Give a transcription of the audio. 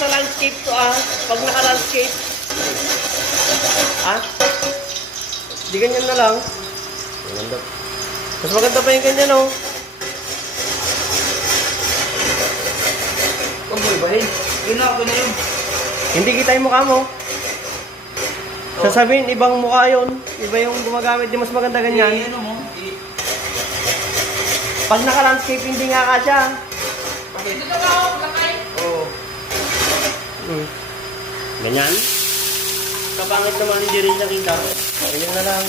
sa landscape to pag naka-landscape. Di ganyan na lang. Maganda. Mas maganda pa yung ganyan, oh. Huwag mo ibahin. Yun na, ako na yun. Hindi kita yung mukha mo. Sasabihin, ibang mukha yun. Iba yung gumagamit. Di mas maganda ganyan. Ano mo? Pag naka-landscape, hindi nga kasya. Bakit? Ito na ako, lakay. Oo. Ganyan? Kapangit naman, hindi rin nakita. Ganyan na lang.